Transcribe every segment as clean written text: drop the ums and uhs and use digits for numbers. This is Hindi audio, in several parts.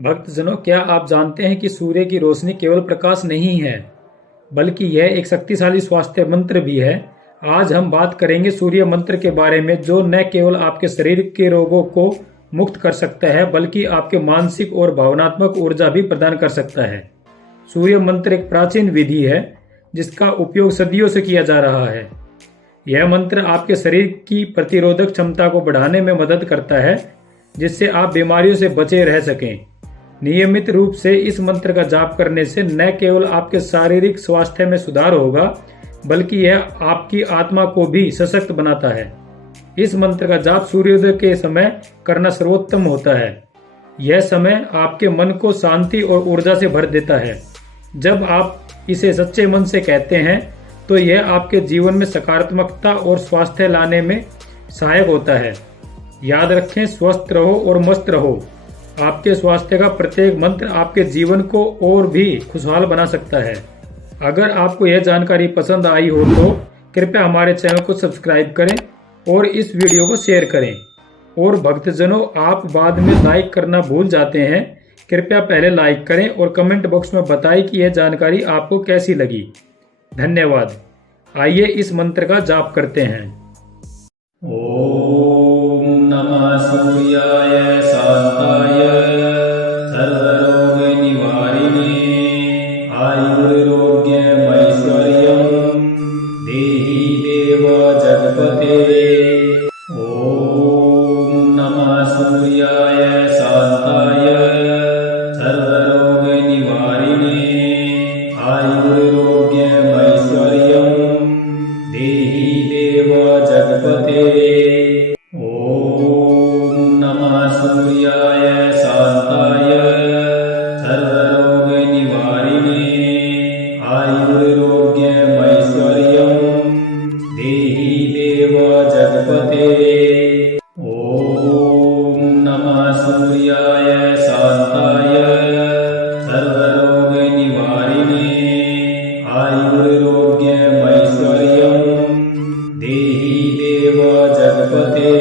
भक्तजनों, क्या आप जानते हैं कि सूर्य की रोशनी केवल प्रकाश नहीं है, बल्कि यह एक शक्तिशाली स्वास्थ्य मंत्र भी है। आज हम बात करेंगे सूर्य मंत्र के बारे में, जो न केवल आपके शरीर के रोगों को मुक्त कर सकता है, बल्कि आपके मानसिक और भावनात्मक ऊर्जा भी प्रदान कर सकता है। सूर्य मंत्र एक प्राचीन विधि है जिसका उपयोग सदियों से किया जा रहा है। यह मंत्र आपके शरीर की प्रतिरोधक क्षमता को बढ़ाने में मदद करता है, जिससे आप बीमारियों से बचे रह सकें। नियमित रूप से इस मंत्र का जाप करने से न केवल आपके शारीरिक स्वास्थ्य में सुधार होगा, बल्कि यह आपकी आत्मा को भी सशक्त बनाता है। इस मंत्र का जाप सूर्योदय के समय करना सर्वोत्तम होता है। यह समय आपके मन को शांति और ऊर्जा से भर देता है। जब आप इसे सच्चे मन से कहते हैं तो यह आपके जीवन में सकारात्मकता और स्वास्थ्य लाने में सहायक होता है। याद रखें, स्वस्थ रहो और मस्त रहो। आपके स्वास्थ्य का प्रत्येक मंत्र आपके जीवन को और भी खुशहाल बना सकता है। अगर आपको यह जानकारी पसंद आई हो तो कृपया हमारे चैनल को सब्सक्राइब करें और इस वीडियो को शेयर करें। और भक्तजनों, आप बाद में लाइक करना भूल जाते हैं। कृपया पहले लाइक करें और कमेंट बॉक्स में बताएं कि यह जानकारी आपको कैसी लगी। धन्यवाद। आइए इस मंत्र का जाप करते हैं। ओम नमः सूर्याय शांताय सर्वरोग निवारिणे आयुरारोग्यमैश्वर्यं देहि देव जगपते। ओम नमः सूर्याय शांताय सर्वरोग निवारिणे आयुरारोग्यमैश्वर्यं देहि देव जगपते। ओम नमः सूर्याय शांताय सर्वरोग निवारिणे आयुरारोग्यमैश्वर्यं देहि देव जगपते। ओम नमः सूर्याय शांताय सर्वरोग निवारिणे आयुरारोग्यमैश्वर्यं देहि देव जगपते।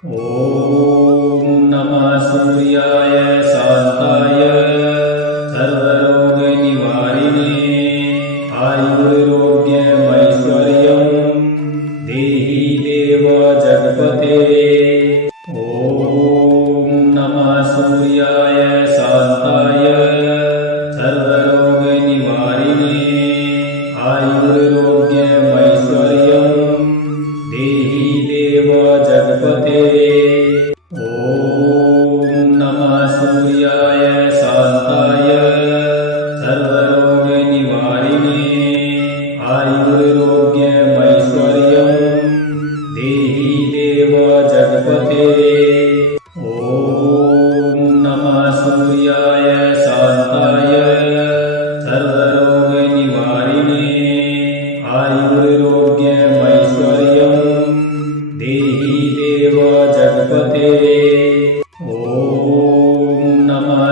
ओम नमः सूर्याय शांताय सर्वरोग निवारिणे आयुरारोग्यमैश्वर्यं देहि देव जगपते। ओम नमः सूर्याय शांताय सर्वरोग निवारिणे आयुरारोग्यमैश्वर्यं देहि देव जगपते। ओम नमः सूर्याय शांताय सर्वरोग निवारिणे आयुरारोग्यमैश्वर्यं देहि देव जगपते। ओम नमः सूर्याय शांताय सर्वरोग निवारिणे आयुरारोग्यमैश्वर्यं देहि देव जगपते। ओम नमः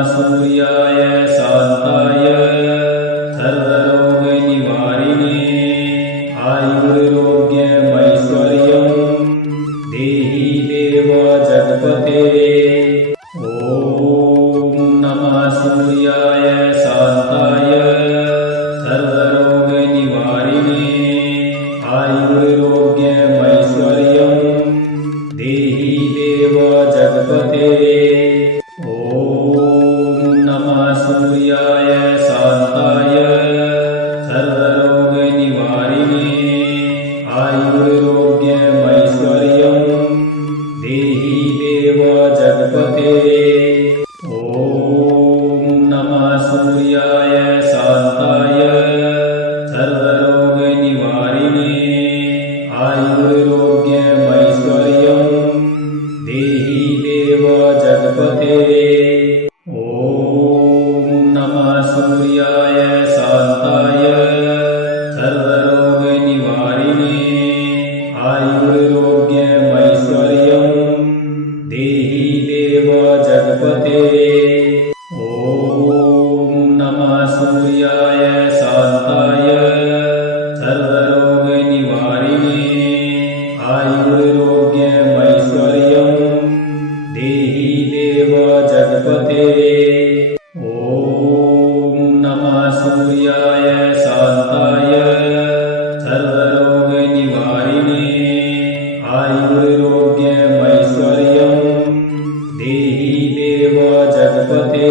जगपते।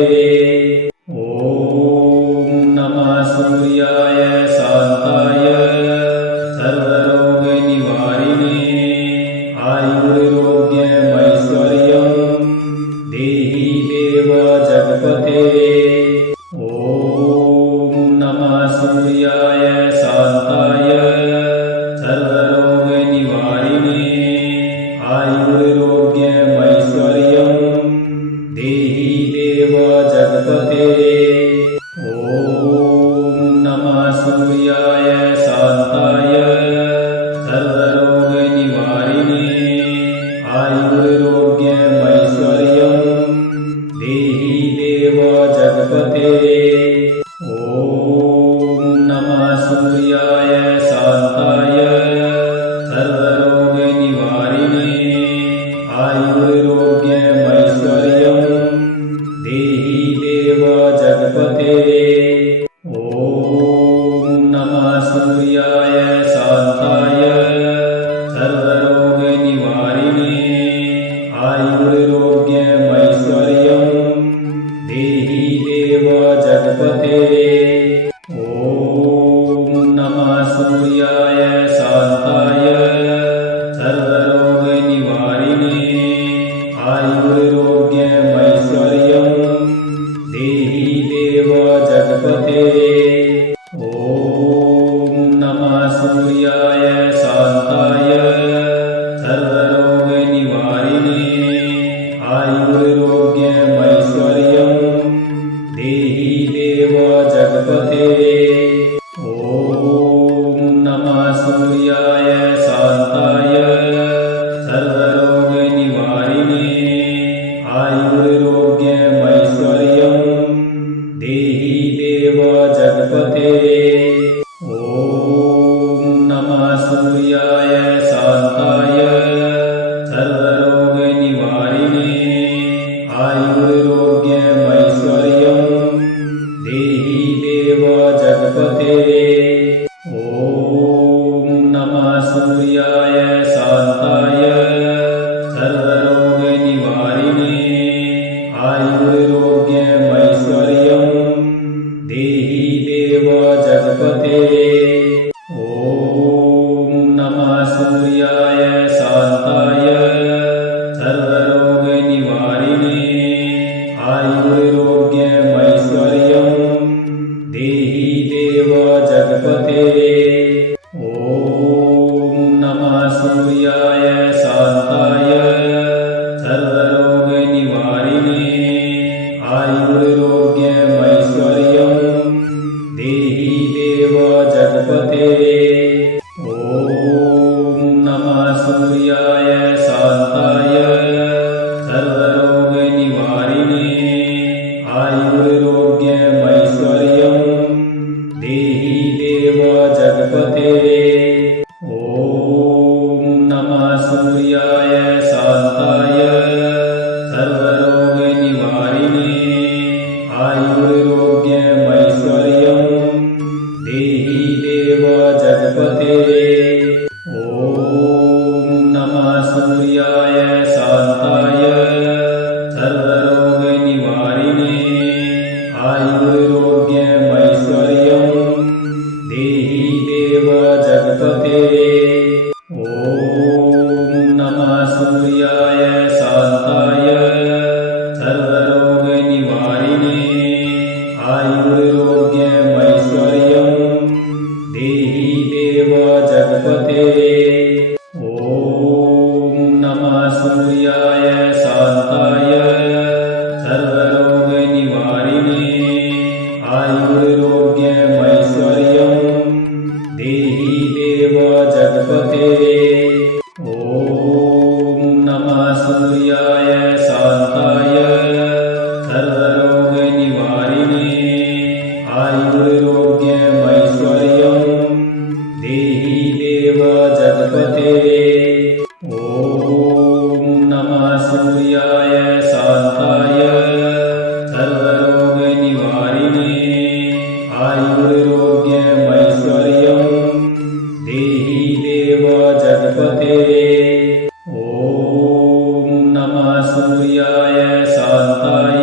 ॐ नमः सूर्याय शान्ताय सर्वरोगनिवारिणे आयुरारोग्यमैश्वर्यं देहि देव जगपते। ॐ नमः सूर्याय शान्ताय सर्वरोगनिवारिणे आयुरारोग्यमैश्वर्यं देहि देव जगपते। ॐ नमः सूर्याय शान्ताय सर्वरोगनिवारिणे आयुरारोग्यमैश्वर्यं देहि देव जगपते। ॐ नमः सूर्याय शान्ताय सर्वरोगनिवारिणे आयुरारोग्यमैश्वर्यं देहि देव जगपते। ॐ नमः सूर्याय शान्ताय सर्वरोगनिवारिणे आयुरारोग्यमैश्वर्यं देहि देव जगपते। ॐ नमः सूर्याय शान्ताय सर्वरोगनिवारिणे आयुरारोग्यमैश्वर्यं देहि देव जगपते। ॐ नमः सूर्याय शान्ताय सर्वरोगनिवारिणे आयुरारोग्यमैश्वर्यं देहि देव जगपते। ॐ नमः सूर्याय शान्ताय सर्वरोगनिवारिणे आयुरारोग्यमैश्वर्यं देहि देव जगपते। ॐ नमः सूर्याय शान्ताय सर्वरोगनिवारिणे आयुरारोग्यमैश्वर्यं देहि देव जगपते। ॐ नमः सूर्याय शान्ताय सर्वरोगनिवारिणे आयुरारोग्यमैश्वर्यं देहि देव जगपते। ॐ नमः सूर्याय शान्ताय सर्वरोगनिवारिणे आयुरारोग्यमैश्वर्यं देहि देव जगपते। ॐ नमः सूर्याय शान्ताय सर्वरोगनिवारिणे आयुरारोग्यमैश्वर्यं देहि देव जगपते। ॐ नमः सूर्याय शान्ताय सर्वरोगनिवारिणे आयुरारोग्यमैश्वर्यं देहि देव जगपते। ॐ नमः सूर्याय शान्ताय सर्वरोगनिवारिणे आयुरारोग्यमैश्वर्यं देहि देव जगपते। ॐ नमः सूर्याय शान्ताय सर्वरोगनिवारिणे आयुरारोग्यमैश्वर्यं देहि देव जगपते। ॐ नमः सूर्याय शान्ताय सर्वरोगनिवारिणे आयुरारोग्यमैश्वर्यं देहि देव जगपते। ॐ नमः सूर्याय शान्ताय सर्वरोगनिवारिणे आयुरारोग्यमैश्वर्यं देहि देव जगपते। ॐ नमः सूर्याय शान्ताय सर्वरोगनिवारिणे आयुरारोग्यमैश्वर्यं देहि देव जगपते। ॐ नमः सूर्याय शान्ताय सर्वरोगनिवारिणे आयुरारोग्यमैश्वर्यं देहि देव जगपते। ॐ नमः सूर्याय शान्ताय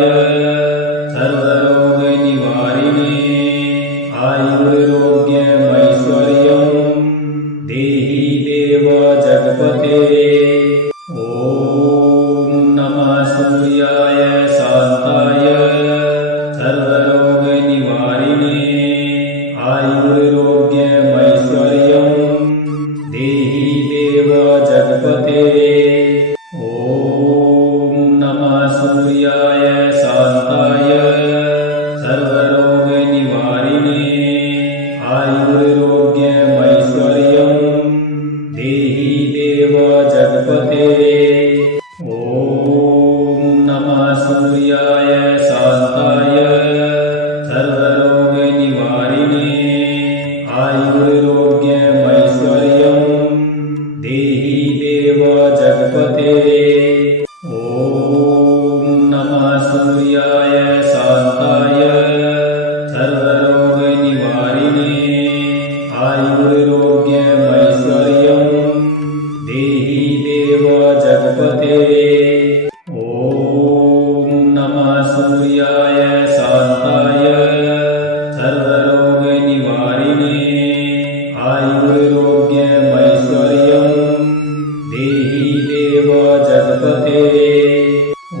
शान्ताय सर्वरोगनिवारिणे आयुरारोग्यमैश्वर्यं देहि देव जगत्पते। ॐ नमः सूर्याय शान्ताय सर्वरोगनिवारिणे आयुरारोग्यमैश्वर्यं देहि देव जगत्पते। ॐ नमः सूर्याय शान्ताय सर्वरोगनिवारिणे आयुरारोग्यमैश्वर्यं देहि देव जगत्पते। ॐ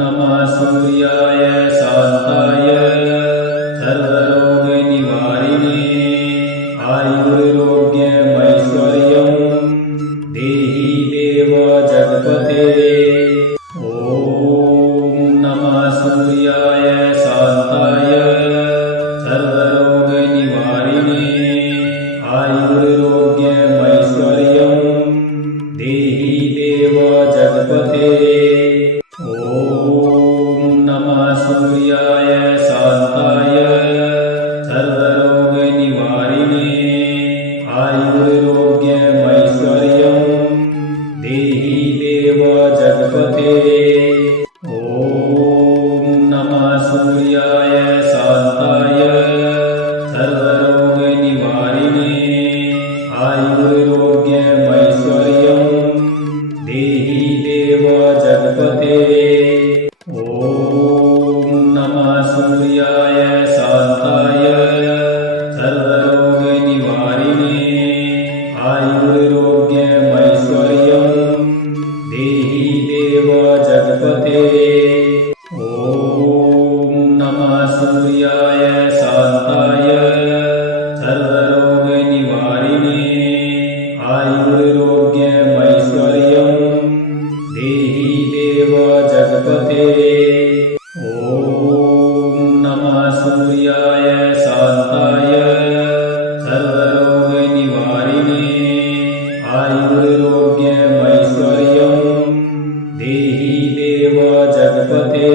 नमः सूर्याय शान्ताय सर्वरोगनिवारिणे आयुरारोग्यमैश्वर्यं देहि देव जगत्पते। ॐ नमः सूर्याय शान्ताय सर्वरोगनिवारिणे आयुरारोग्यमैश्वर्यं देहि देव जगत्पते। ॐ नमः सूर्याय शान्ताय सर्वरोगनिवारिणे आयुरारोग्यमैश्वर्यं देहि देव जगत्पते। ॐ नमः सूर्याय शान्ताय सर्वरोगनिवारिणे आयुरारोग्यमैश्वर्यं देहि देव जगत्पते। ॐ नमः सूर्याय शान्ताय सर्वरोगनिवारिणे आयुरारोग्यमैश्वर्यं देहि देव जगत्पते। ॐ नमः सूर्याय शान्ताय सर्वरोगनिवारिणे आयुरारोग्यमैश्वर्यं देहि देव जगत्पते। ॐ नमः सूर्याय शान्ताय सर्वरोगनिवारिणे आयुरारोग्यमैश्वर्यं देहि देव जगत्पते।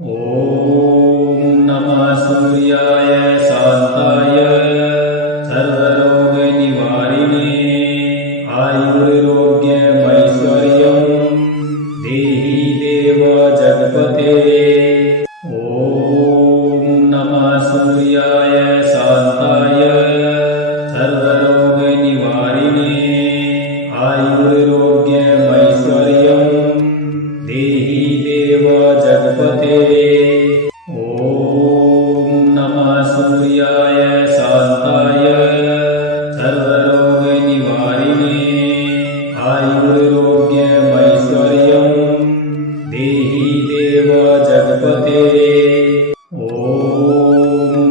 ॐ नमः सूर्याय शान्ताय सर्वरोगनिवारिणे आयुरारोग्यमैश्वर्यं देहि देव जगत्पते। ॐ नमः सूर्याय शान्ताय सर्वरोगनिवारिणे आयुरारोग्यमैश्वर्यं देहि देव जगत्पते। ॐ नमः सूर्याय शान्ताय सर्वरोगनिवारिणे आयुरारोग्यमैश्वर्यं देहि देव जगत्पते। ॐ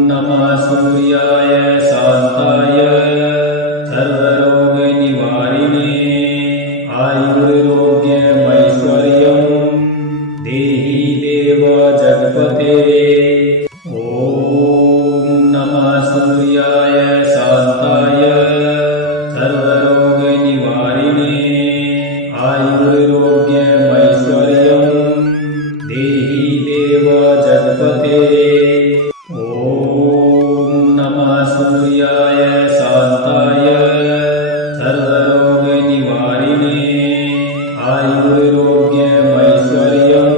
नमः सूर्याय शान्ताय सर्वरोगनिवारिणे आयुरारोग्यमैश्वर्यं देहि देव जगत्पते। ॐ नमः सूर्याय शान्ताय सर्वरोगनिवारिणे आयुरारोग्यमैश्वर्यं देहि देव जगत्पते। ॐ नमः सूर्याय शान्ताय सर्वरोगनिवारिणे आयुरारोग्यमैश्वर्यं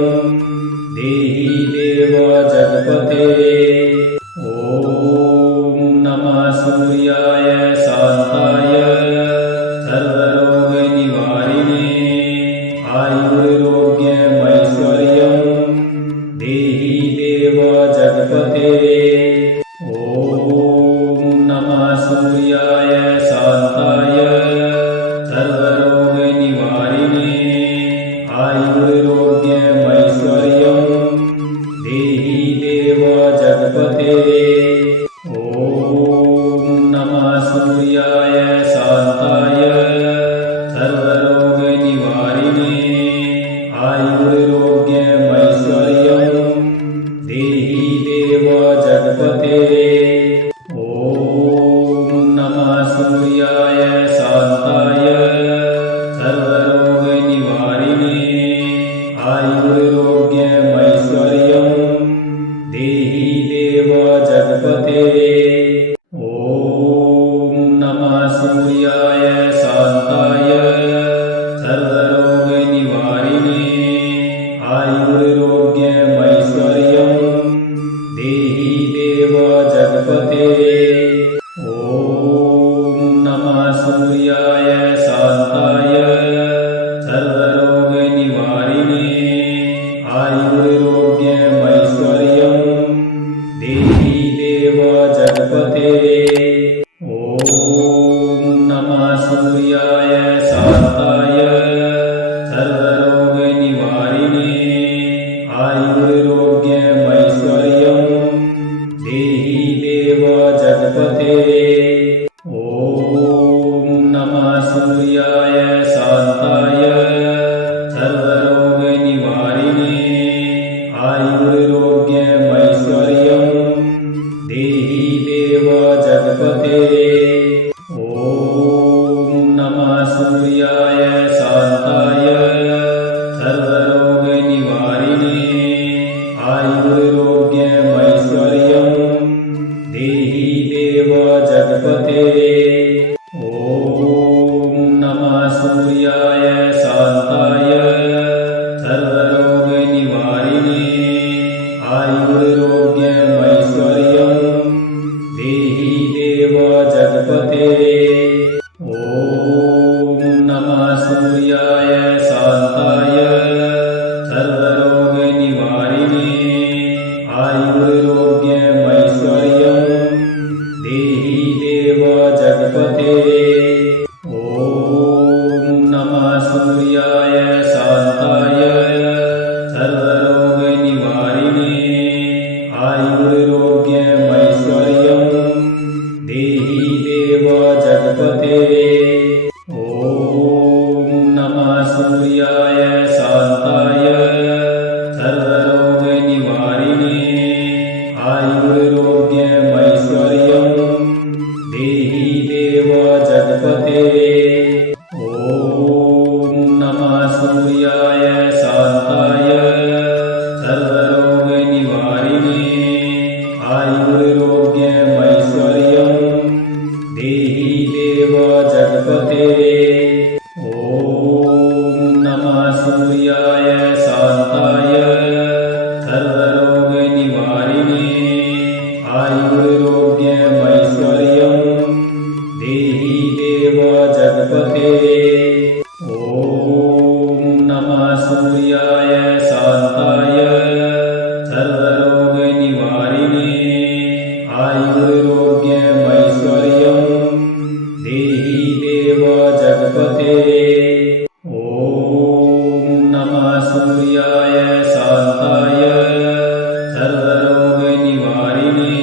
देहि देव जगत्पते। ॐ नमः सूर्याय शान्ताय सर्वरोगनिवारिणे आयुरारोग्यमैश्वर्यं देहि देव जगत्पते। ॐ नमः सूर्याय शान्ताय सर्वरोगनिवारिणे आयुरारोग्यमैश्वर्यं देहि देव जगत्पते। देहि देव जगपते। ॐ नमः सूर्याय शान्ताय सर्वरोगनिवारिणे आयुरारोग्यमैश्वर्यं देहि देव जगपते। ॐ नमः सूर्याय शान्ताय सर्वरोगनिवारिणे आयुरारोग्यमैश्वर्यं देहि देव जगपते। ॐ नमः सूर्याय शान्ताय सर्वरोगनिवारिणे आयुरारोग्यमैश्वर्यं देहि देव जगपते। ॐ नमः सूर्याय शान्ताय सर्वरोगनिवारिणे आयुरारोग्यमैश्वर्यं देहि देव जगपते। ॐ नमः सूर्याय शान्ताय सर्वरोगनिवारिणे आयुरारोग्यमैश्वर्यं देहि देव जगपते। ॐ नमः सूर्याय शान्ताय सर्वरोगनिवारिणे आयुरारोग्यमैश्वर्यं देहि देव जगपते। ॐ नमः सूर्याय शान्ताय सर्वरोगनिवारिणे आयुरारोग्यमैश्वर्यं देहि देव जगपते। ॐ नमः सूर्याय शान्ताय सर्वरोगनिवारिणे आयुरारोग्यमैश्वर्यं देहि देव जगपते। ॐ नमः सूर्याय शान्ताय सर्वरोगनिवारिणे आयुरारोग्यमैश्वर्यं देहि देव जगपते। ॐ नमः सूर्याय शान्ताय सर्वरोगनिवारिणे आयुरारोग्यमैश्वर्यं देहि देव जगपते। ॐ नमः सूर्याय शान्ताय सर्वरोगनिवारिणे आयुरारोग्यमैश्वर्यं देहि देव जगपते। ॐ नमः सूर्याय शान्ताय सर्वरोगनिवारिणे आयुरारोग्यमैश्वर्यं देहि देव जगपते। ॐ नमः सूर्याय शान्ताय सर्वरोगनिवारिणे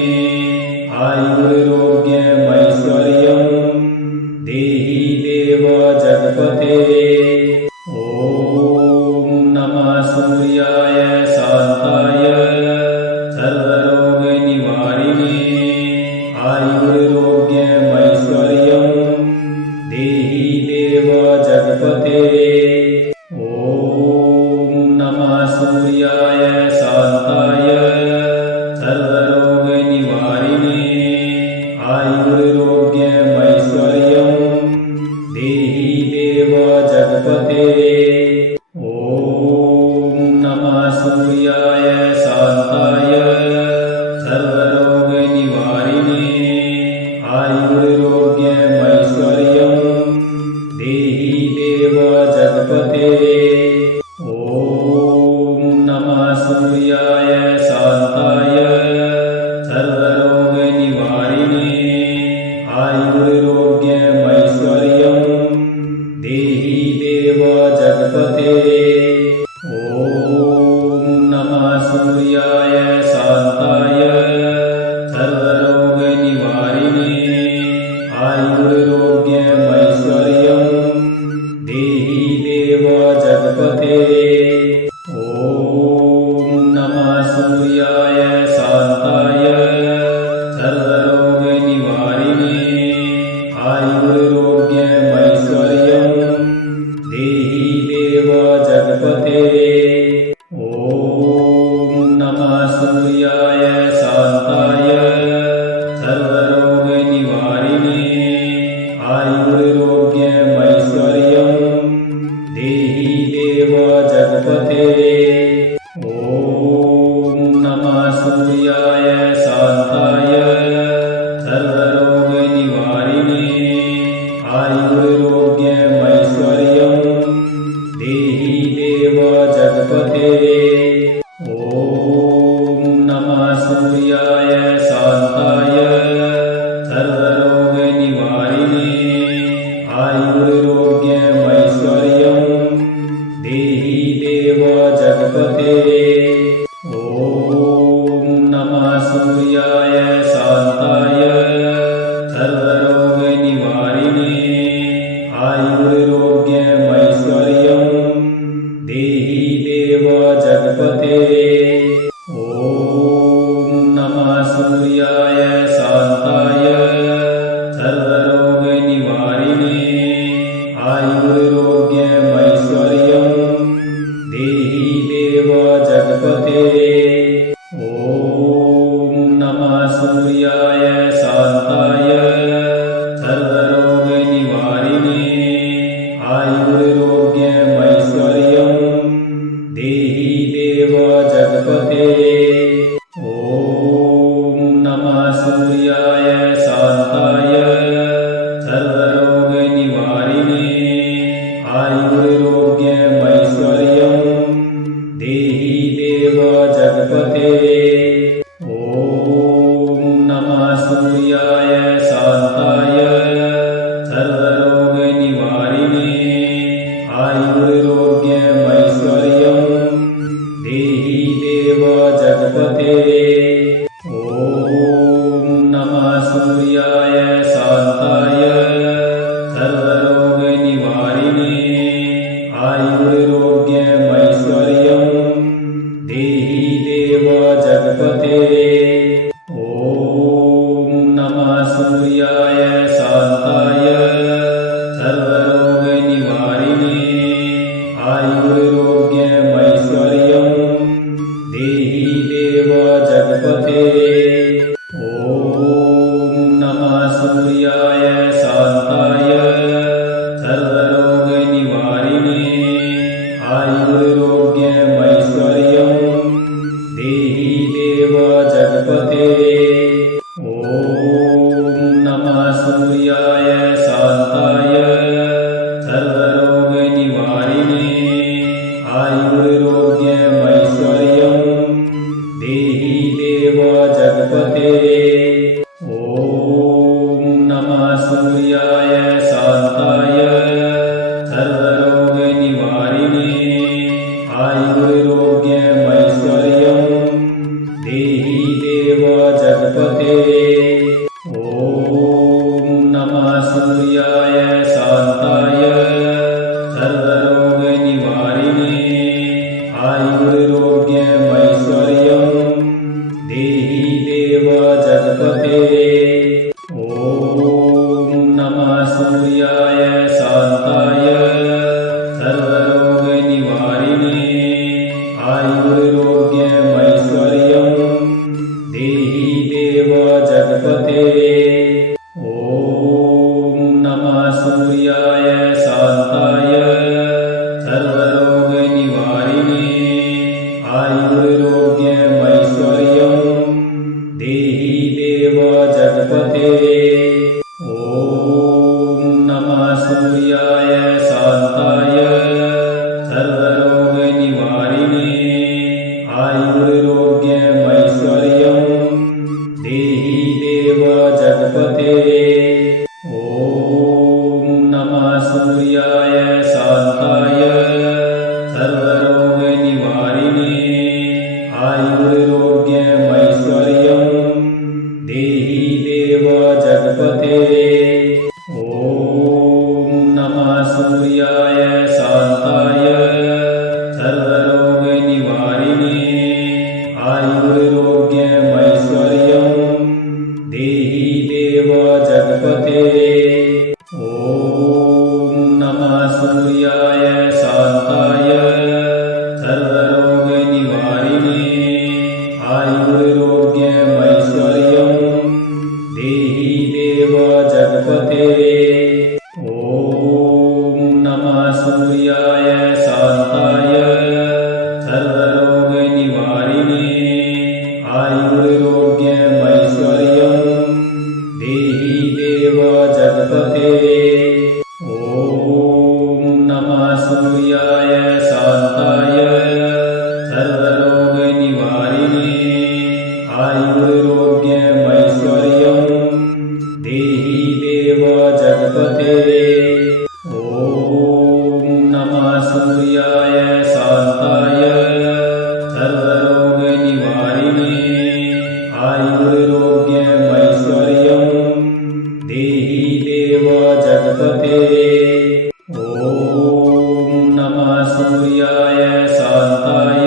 आयुरारोग्यमैश्वर्यं देहि देव जगपते। ॐ नमः सूर्याय शान्ताय सर्वरोगनिवारिणे आयुरारोग्यमैश्वर्यं देहि देव जगपते। ॐ नमः सूर्याय शान्ताय सर्वरोगनिवारिणे आयुरारोग्यमैश्वर्यं देहि देव जगपते। ॐ नमः सूर्याय शान्ताय सर्वरोगनिवारिणे आयुरारोग्यमैश्वर्यं देहि देव जगपते। ॐ नमः सूर्याय शान्ताय सर्वरोगनिवारिणे आयुरारोग्यमैश्वर्यं देहि देव जगपते। ॐ नमः सूर्याय शान्ताय सर्वरोगनिवारिणे आयुरारोग्यमैश्वर्यं देहि देव जगपते। ॐ नमः सूर्याय जगत्पते। ॐ नमः सूर्याय शान्ताय सर्वरोगनिवारिणे आयुरारोग्यमैश्वर्यं देहि देव जगत्पते। ॐ नमः सूर्याय शान्ताय सर्वरोगनिवारिणे आयुरारोग्यमैश्वर्यं देहि देव जगत्पते। ॐ नमः सूर्याय शान्ताय सर्वरोगनिवारिणे आयुरारोग्यमैश्वर्यं देहि देव जगत्पते। ॐ नमः सूर्याय शान्ताय सर्वरोगनिवारिणे आयुरारोग्यमैश्वर्यं देहि देव जगत्पते। ॐ नमः सूर्याय शान्ताय सर्वरोगनिवारिणे आयुरारोग्यमैश्वर्यं देहि देव जगत्पते। ॐ नमः सूर्याय शान्ताय सर्वरोगनिवारिणे आयुरारोग्यमैश्वर्यं देहि देव जगत्पते। ॐ नमः सूर्याय शान्ताय सर्वरोगनिवारिणे आयुरारोग्यमैश्वर्यं देहि देव जगत्पते। ॐ नमः सूर्याय शान्ताय सर्वरोगनिवारिणे आयुरारोग्यमैश्वर्यं देहि देव जगत्पते। ॐ नमः सूर्याय शान्ताय सर्वरोगनिवारिणे आयुरारोग्यमैश्वर्यं देहि देव जगत्पते। ॐ नमः सूर्याय शान्ताय सर्वरोगनिवारिणे आयुरारोग्यमैश्वर्यं देहि देव जगत्पते। ॐ नमः सूर्याय शान्ताय सर्वरोगनिवारिणे आयुरारोग्यमैश्वर्यं देहि देव जगत्पते। ॐ नमः सूर्याय शान्ताय सर्वरोगनिवारिणे आयुरारोग्यमैश्वर्यं देहि देव जगत्पते। ॐ नमः सूर्याय शान्ताय सर्वरोगनिवारिणे आयुरारोग्यमैश्वर्यं देहि देव जगत्पते। ॐ नमः सूर्याय शान्ताय सर्वरोगनिवारिणे आयुरारोग्यमैश्वर्यं देहि देव जगत्पते। ॐ नमः सूर्याय शान्ताय सर्वरोगनिवारिणे आयुरारोग्यमैश्वर्यं देहि देव जगत्पते। ॐ नमः सूर्याय शान्ताय सर्वरोगनिवारिणे आयुरारोग्यमैश्वर्यं देहि देव जगत्पते। ॐ नमः सूर्याय शान्ताय सर्वरोगनिवारिणे आयुरारोग्यमैश्वर्यं देहि देव जगत्पते। ॐ नमः सूर्याय शान्ताय सर्वरोगनिवारिणे आयुरारोग्यमैश्वर्यं देहि देव जगत्पते। ॐ नमः सूर्याय शान्ताय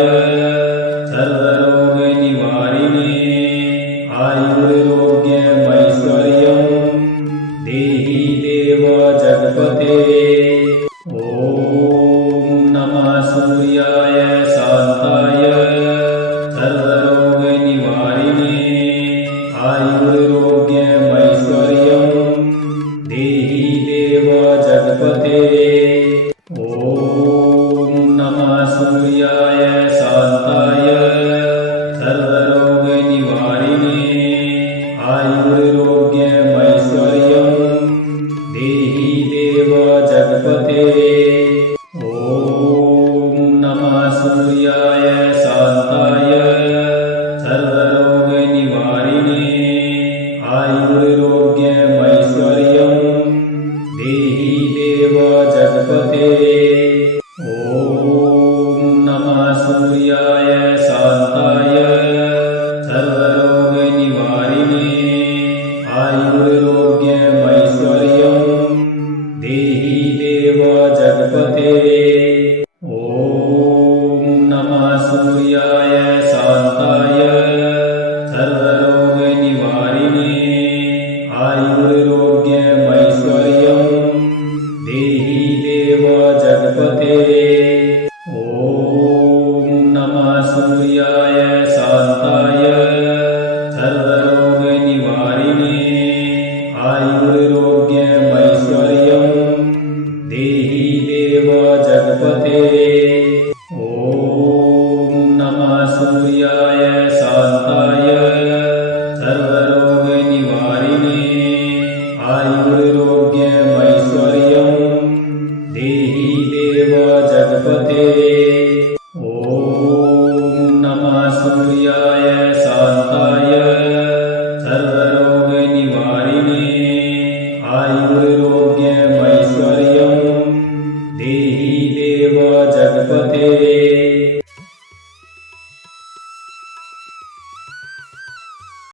सर्वरोगनिवारिणे आयुरारोग्यमैश्वर्यं देहि देव जगत्पते। ॐ नमः सूर्याय शान्ताय सर्वरोगनिवारिणे आयुरारोग्यमैश्वर्यं देहि देव जगत्पते। ॐ नमः सूर्याय शान्ताय सर्वरोगनिवारिणे आयुरारोग्यमैश्वर्यं देहि देव जगत्पते। ॐ नमः सूर्याय शान्ताय सर्वरोगनिवारिणे आयुरारोग्यमैश्वर्यं देहि देव जगत्पते। ॐ नमः सूर्याय शान्ताय सर्वरोगनिवारिणे आयुरारोग्यमैश्वर्यं देहि देव जगत्पते। ॐ नमः सूर्याय शान्ताय सर्वरोगनिवारिणे आयुरारोग्यमैश्वर्यं देहि देव जगत्पते। ॐ नमः सूर्याय शान्ताय सर्वरोगनिवारिणे आयुरारोग्यमैश्वर्यं देहि देव जगत्पते। ॐ नमः सूर्याय शान्ताय सर्वरोगनिवारिणे आयुरारोग्यमैश्वर्यं